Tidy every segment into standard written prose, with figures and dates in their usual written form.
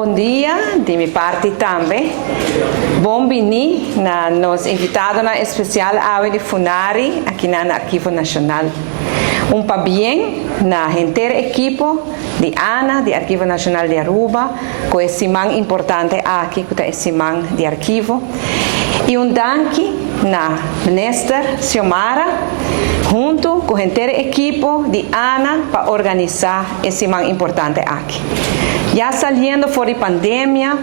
bom dia de minha parte também. Bom vini na nos invitado na especial ave de Funari aqui no Arquivo Nacional. Pa bem na inteira equipo de Ana, do Arquivo Nacional de Aruba, com esse man importante aqui, com esse man de arquivo. E danke na ministra Xiomara, junto com a inteira equipo de Ana, para organizar esse man importante aqui. Já saindo fora da pandemia,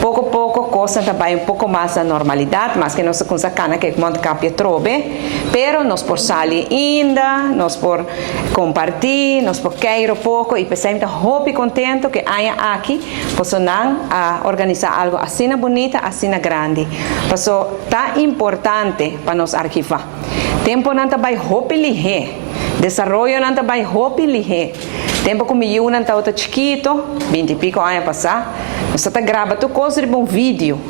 pouco a pouco, coisa também um pouco mais da normalidade, mas que não se consegue que o mundo cambie trobe, pero nós por sair ainda, nós por compartilhar, nós por querer um pouco e pensamos muito contente que haya aqui, possam organizar algo assim bonito, assim grande, passou tá importante para nós arquivar. Tempo não também muito ligeiro, desenvolvimento não também muito ligeiro. Tempo que eu não estava chiquito, 20 e pico anos passar, nós estamos gravando coisa de um vídeo.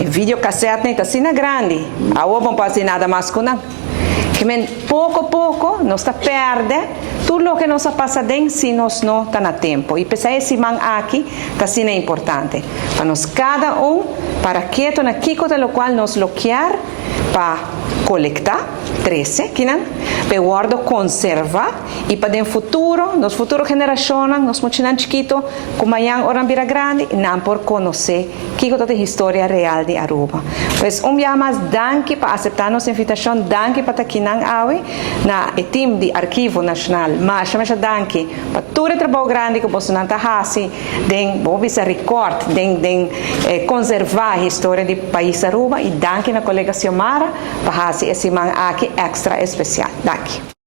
E vídeo cassete não está assim grande. A outra não pode nada mais com não. Que pouco a pouco nós está perdendo tudo o que nós passa dentro se nós não está no tempo. E pensar esse man aqui está assim importante. Para nós cada para que na kiko do qual nós loquear para coletar 13, que não, para guardar conservar e para o futuro, nas futuras gerações, nós muito chiquito, como amanhã ora vira grande, não por conhecer que toda a história real de Aruba. Pois dia mais danke para aceitar nossa invitação, danke para aqui na AUE, na time de Arquivo Nacional, mas danke para todo o trabalho grande que você não está fazendo, de record, de conservar a história do país Aruba e danke na colega Xiomara para fazer esse man aqui extra especial. Danke.